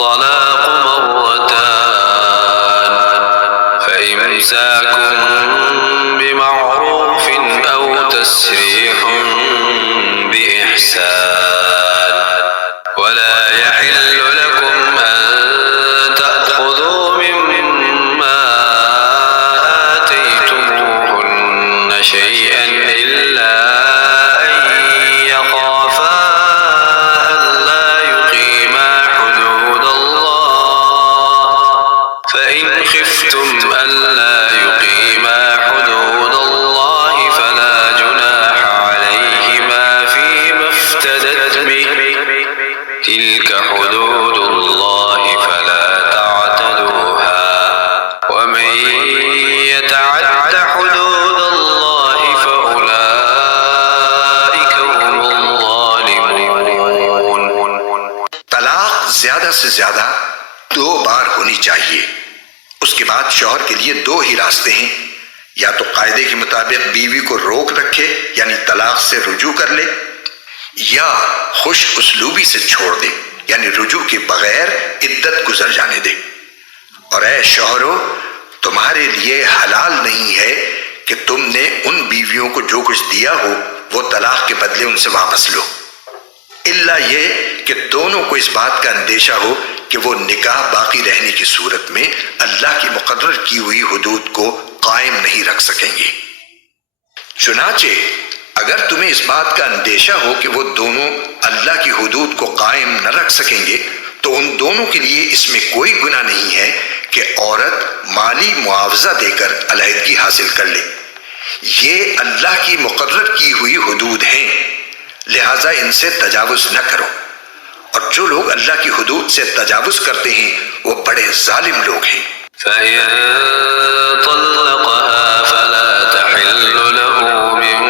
الطلاق مرتان فإمساك بمعروف أو تسريح بإحسان ولا يحل لكم أن تأخذوا مما آتيتموهن شيئا إلا أن يخافا ألا يقيما حدود الله فإن خفتم ألا يقيما حدود الله فلا جناح عليهما فيما افتدت به تلك حدود الله فلا تعتدوها ومن يتعد حدود الله فأولئك هم الظالمون۔ طلاق زیادہ سے زیادہ 2 بار ہونی چاہیے۔ اس کے بعد شوہر کے لیے 2 ہی راستے ہیں، یا تو قاعدے کے مطابق بیوی کو روک رکھے یعنی طلاق سے رجوع کر لے، یا خوش اسلوبی سے چھوڑ دے یعنی رجوع کے بغیر عدت گزر جانے دے۔ اور اے شوہرو، تمہارے لیے حلال نہیں ہے کہ تم نے ان بیویوں کو جو کچھ دیا ہو وہ طلاق کے بدلے ان سے واپس لو، الا یہ کہ دونوں کو اس بات کا اندیشہ ہو کہ وہ نکاح باقی رہنے کی صورت میں اللہ کی مقرر کی ہوئی حدود کو قائم نہیں رکھ سکیں گے۔ چنانچہ اگر تمہیں اس بات کا اندیشہ ہو کہ وہ دونوں اللہ کی حدود کو قائم نہ رکھ سکیں گے تو ان دونوں کے لیے اس میں کوئی گناہ نہیں ہے کہ عورت مالی معاوضہ دے کر علیحدگی حاصل کر لے۔ یہ اللہ کی مقرر کی ہوئی حدود ہیں، لہٰذا ان سے تجاوز نہ کرو، اور جو لوگ اللہ کی حدود سے تجاوز کرتے ہیں وہ بڑے ظالم لوگ ہیں۔ فإن طلقها فلا تحل له من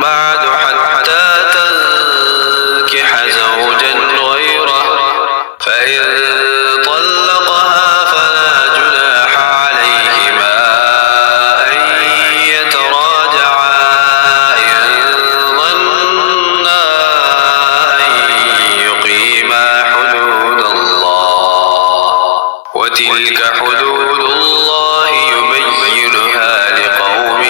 بعد حتى تنكح زوجا غيره فإن طلقها فلا جناح عليهما أن يتراجعا إن ظنا أن يقيما حدود الله وتلك حدود الله يبينها لقوم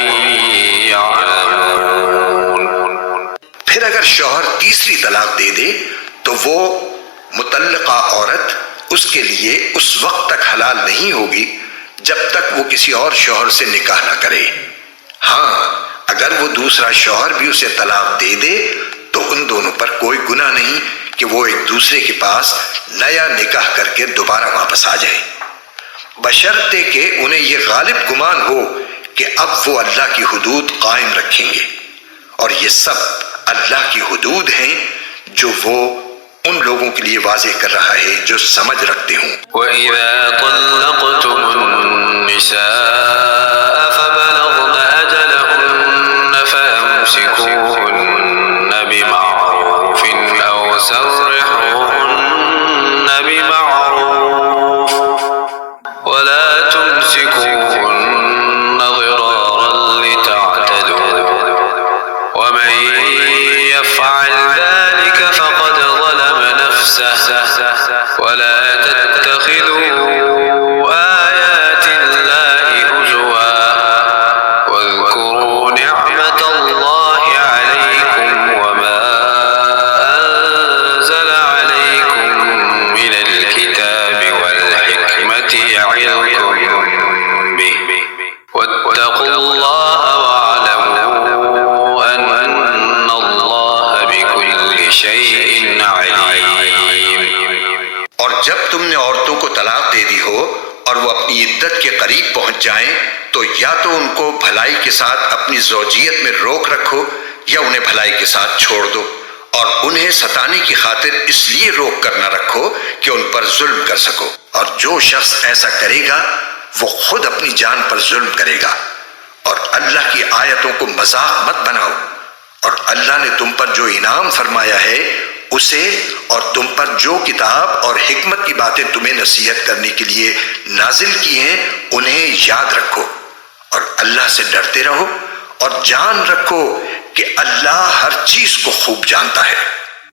يعلمون۔ پھر اگر شوہر تیسری طلاق دے دے تو وہ مطلقہ عورت اس کے لیے اس وقت تک حلال نہیں ہوگی جب تک وہ کسی اور شوہر سے نکاح نہ کرے۔ ہاں، اگر وہ دوسرا شوہر بھی اسے طلاق دے دے تو ان دونوں پر کوئی گناہ نہیں کہ وہ ایک دوسرے کے پاس نیا نکاح کر کے دوبارہ واپس آ جائیں، بشرطے کہ انہیں یہ غالب گمان ہو کہ اب وہ اللہ کی حدود قائم رکھیں گے، اور یہ سب اللہ کی حدود ہیں جو وہ ان لوگوں کے لیے واضح کر رہا ہے جو سمجھ رکھتے ہوں۔ وَإِذَا طَلَّقْتُمُ النِّسَاءَ فَبَلَغْنَ أَجَلَهُنَّ فَأَمْسِكُوهُنَّ بِمَعْرُوفٍ أَوْ سَرِّحُوهُنَّ بِمَعْرُوفٍ وَلَا تُمْسِكُوهُنَّ ضِرَارًا لِتَعْتَدُوا وَمَن يَفْعَلْ ذَلِكَ فَقَدْ ظَلَمَ نَفْسَهُ وَلَا تَتَّخِذُوا آيَاتِ اللَّهِ هُزُوًا وَاذْكُرُوا نِعْمَةَ اللَّهِ عَلَيْكُمْ وَمَا أَنزَلَ عَلَيْكُم مِّنَ الْكِتَابِ وَالْحِكْمَةِ يَعِظُكُم بِهِ وَاتَّقُوا اللَّهَ وَاعْلَمُوا أَنَّ اللَّهَ بِكُلِّ شَيْءٍ عَلِيمٌ۔ اور جب تم نے عورتوں کو طلاق دے دی ہو اور وہ اپنی عدت کے قریب پہنچ جائیں تو یا تو ان کو بھلائی کے ساتھ اپنی زوجیت میں روک رکھو یا انہیں بھلائی کے ساتھ چھوڑ دو، اور انہیں ستانے کی خاطر اس لیے روک کر نہ رکھو کہ ان پر ظلم کر سکو، اور جو شخص ایسا کرے گا وہ خود اپنی جان پر ظلم کرے گا۔ اور اللہ کی آیتوں کو مذاق مت بناؤ، اور اللہ نے تم پر جو انعام فرمایا ہے اسے اور تم پر جو کتاب اور حکمت کی باتیں تمہیں نصیحت کرنے کے لیے نازل کی ہیں انہیں یاد رکھو، اور اللہ سے ڈرتے رہو، اور جان رکھو کہ اللہ ہر چیز کو خوب جانتا ہے۔